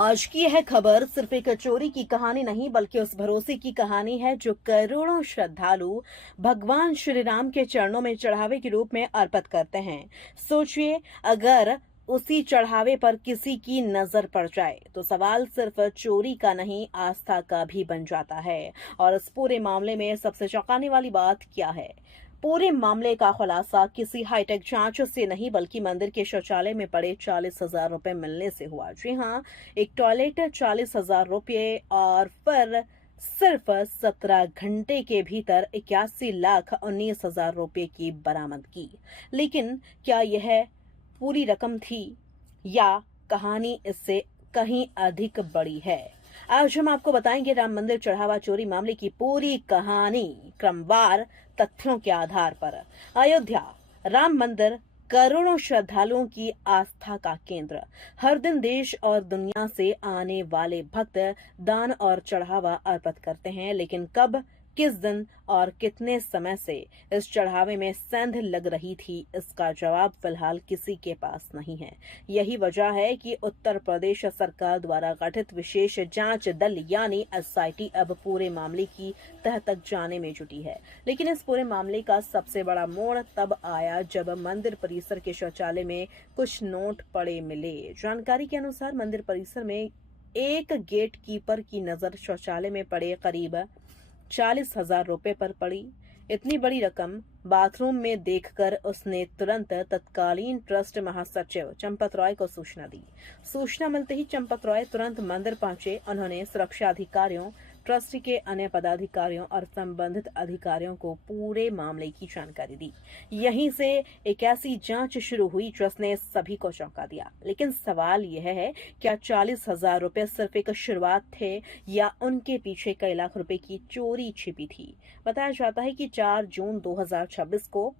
आज की यह खबर सिर्फ एक चोरी की कहानी नहीं बल्कि उस भरोसे की कहानी है जो करोड़ों श्रद्धालु भगवान श्री राम के चरणों में चढ़ावे के रूप में अर्पित करते हैं। सोचिए, अगर उसी चढ़ावे पर किसी की नजर पड़ जाए तो सवाल सिर्फ चोरी का नहीं, आस्था का भी बन जाता है। और इस पूरे मामले में सबसे चौंकाने वाली बात क्या है? पूरे मामले का खुलासा किसी हाईटेक जांच से नहीं बल्कि मंदिर के शौचालय में पड़े 40,000 रुपए मिलने से हुआ। जी हाँ, एक टॉयलेट 40,000 रुपये और फिर सिर्फ 17 घंटे के भीतर 81,19,000 रुपये की बरामदगी। लेकिन क्या यह पूरी रकम थी या कहानी इससे कहीं अधिक बड़ी है? आज हम आपको बताएंगे राम मंदिर चढ़ावा चोरी मामले की पूरी कहानी क्रमवार तथ्यों के आधार पर। अयोध्या राम मंदिर करोड़ों श्रद्धालुओं की आस्था का केंद्र। हर दिन देश और दुनिया से आने वाले भक्त दान और चढ़ावा अर्पित करते हैं, लेकिन कब, किस दिन और कितने समय से इस चढ़ावे में सेंध लग रही थी, इसका जवाब फिलहाल किसी के पास नहीं है। यही वजह है कि उत्तर प्रदेश सरकार द्वारा गठित विशेष जांच दल यानी एसआईटी अब पूरे मामले की तह तक जाने में जुटी है। लेकिन इस पूरे मामले का सबसे बड़ा मोड़ तब आया जब मंदिर परिसर के शौचालय में कुछ नोट पड़े मिले। जानकारी के अनुसार मंदिर परिसर में एक गेट कीपर की नजर शौचालय में पड़े करीब 40,000 रुपए पर पड़ी। इतनी बड़ी रकम बाथरूम में देखकर उसने तुरंत तत्कालीन ट्रस्ट महासचिव चंपत रॉय को सूचना दी। सूचना मिलते ही चंपत रॉय तुरंत मंदिर पहुंचे। उन्होंने सुरक्षा अधिकारियों, ट्रस्ट के अन्य पदाधिकारियों और संबंधित अधिकारियों को पूरे मामले की जानकारी दी। यहीं से एक ऐसी जांच शुरू हुई जिसने सभी को चौंका दिया। लेकिन सवाल यह है, क्या 40,000 रुपए सिर्फ एक शुरुआत थे या उनके पीछे कई लाख रुपए की चोरी छिपी थी? बताया जाता है कि 4 जून 2026 को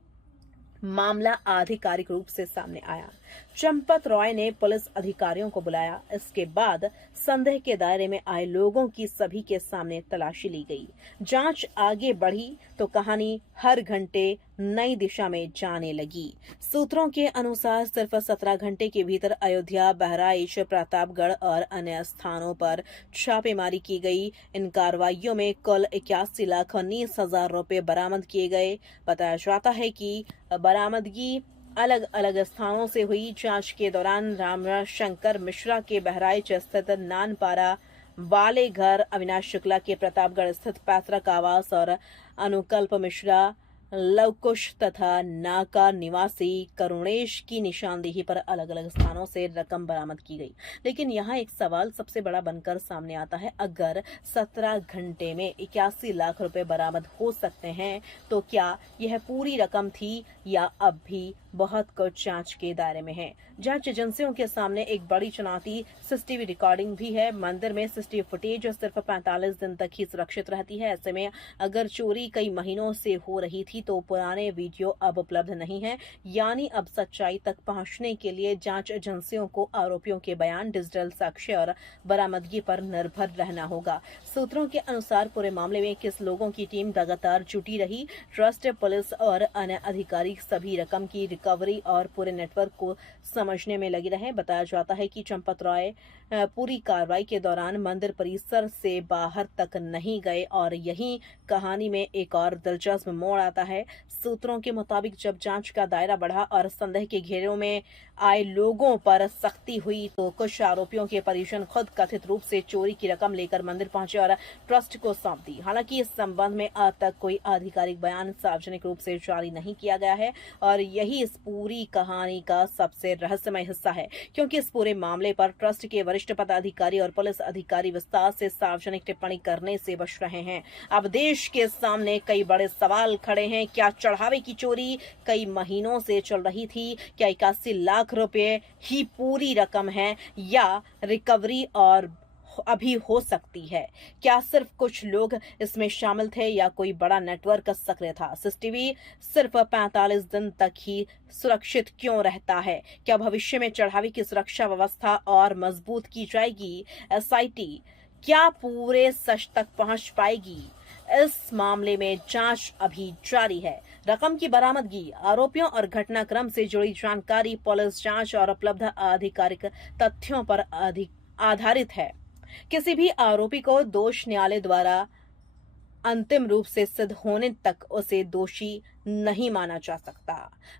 मामला आधिकारिक रूप से सामने आया। चंपत रॉय ने पुलिस अधिकारियों को बुलाया। इसके बाद संदेह के दायरे में आए लोगों की सभी के सामने तलाशी ली गई। जांच आगे बढ़ी तो कहानी हर घंटे नई दिशा में जाने लगी। सूत्रों के अनुसार सिर्फ 17 घंटे के भीतर अयोध्या, बहराइच, प्रतापगढ़ और अन्य स्थानों पर छापेमारी की गई। इन कार्रवाइयों में कुल 81,19,000 रुपए बरामद किए गए। बताया जाता है कि बरामदगी अलग अलग स्थानों से हुई। जांच के दौरान राम शंकर मिश्रा के बहराइच स्थित नानपारा वाले घर, अविनाश शुक्ला के प्रतापगढ़ स्थित पैतृक आवास और अनुकल्प मिश्रा लवकुश तथा नाका निवासी करुणेश की निशानदेही पर अलग अलग स्थानों से रकम बरामद की गई। लेकिन यहाँ एक सवाल सबसे बड़ा बनकर सामने आता है, अगर 17 घंटे में 81 लाख रुपए बरामद हो सकते हैं तो क्या यह पूरी रकम थी या अब भी बहुत कुछ जांच के दायरे में है? जांच एजेंसियों के सामने एक बड़ी चुनौती सीसीटीवी रिकॉर्डिंग भी है। मंदिर में सीसीटीवी फुटेज सिर्फ 45 दिन तक ही सुरक्षित रहती है। ऐसे में अगर चोरी कई महीनों से हो रही थी तो पुराने वीडियो अब उपलब्ध नहीं है। यानी अब सच्चाई तक पहुंचने के लिए जांच एजेंसियों को आरोपियों के बयान, डिजिटल साक्ष्य और बरामदगी पर निर्भर रहना होगा। सूत्रों के अनुसार पूरे मामले में 21 लोगों की टीम लगातार जुटी रही। ट्रस्ट, पुलिस और अन्य अधिकारी सभी रकम की रिकवरी और पूरे नेटवर्क को समझने में लगे रहे। बताया जाता है कि चंपत रॉय पूरी कार्रवाई के दौरान मंदिर परिसर से बाहर तक नहीं गए और यही कहानी में एक और दिलचस्प मोड़ आता है। सूत्रों के मुताबिक जब जांच का दायरा बढ़ा और संदेह के घेरों में आए लोगों पर सख्ती हुई तो कुछ आरोपियों के परिजन खुद कथित रूप से चोरी की रकम लेकर मंदिर पहुंचे और ट्रस्ट को सौंप दी। हालांकि इस संबंध में आज तक कोई आधिकारिक बयान सार्वजनिक रूप से जारी नहीं किया गया है और यही इस पूरी कहानी का सबसे रहस्यमय हिस्सा है, क्योंकि इस पूरे मामले पर ट्रस्ट के वरिष्ठ पदाधिकारी और पुलिस अधिकारी विस्तार से सार्वजनिक टिप्पणी करने से बच रहे हैं। अब देश के सामने कई बड़े सवाल खड़े हैं। क्या चढ़ावे की चोरी कई महीनों से चल रही थी? क्या 81 लाख रुपए ही पूरी रकम है या रिकवरी और अभी हो सकती है? क्या सिर्फ कुछ लोग इसमें शामिल थे या कोई बड़ा नेटवर्क सक्रिय था? सीसीटीवी सिर्फ 45 दिन तक ही सुरक्षित क्यों रहता है? क्या भविष्य में चढ़ावे की सुरक्षा व्यवस्था और मजबूत की जाएगी? एसआईटी क्या पूरे सच तक पहुंच पाएगी? इस मामले में जांच अभी जारी है। रकम की बरामदगी, आरोपियों और घटनाक्रम से जुड़ी जानकारी, पुलिस जांच और उपलब्ध आधिकारिक तथ्यों पर आधारित है। किसी भी आरोपी को दोष न्यायालय द्वारा अंतिम रूप से सिद्ध होने तक उसे दोषी नहीं माना जा सकता।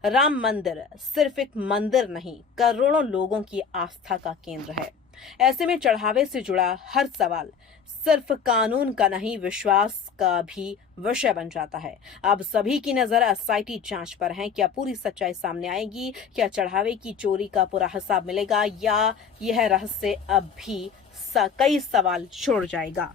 राम मंदिर सिर्फ एक मंदिर नहीं, करोड़ों लोगों की आस्था का केंद्र है। ऐसे में चढ़ावे से जुड़ा हर सवाल सिर्फ कानून का नहीं, विश्वास का भी विषय बन जाता है। अब सभी की नजर एसआईटी जांच पर है। क्या पूरी सच्चाई सामने आएगी? क्या चढ़ावे की चोरी का पूरा हिसाब मिलेगा, या यह रहस्य अब भी कई सवाल छोड़ जाएगा?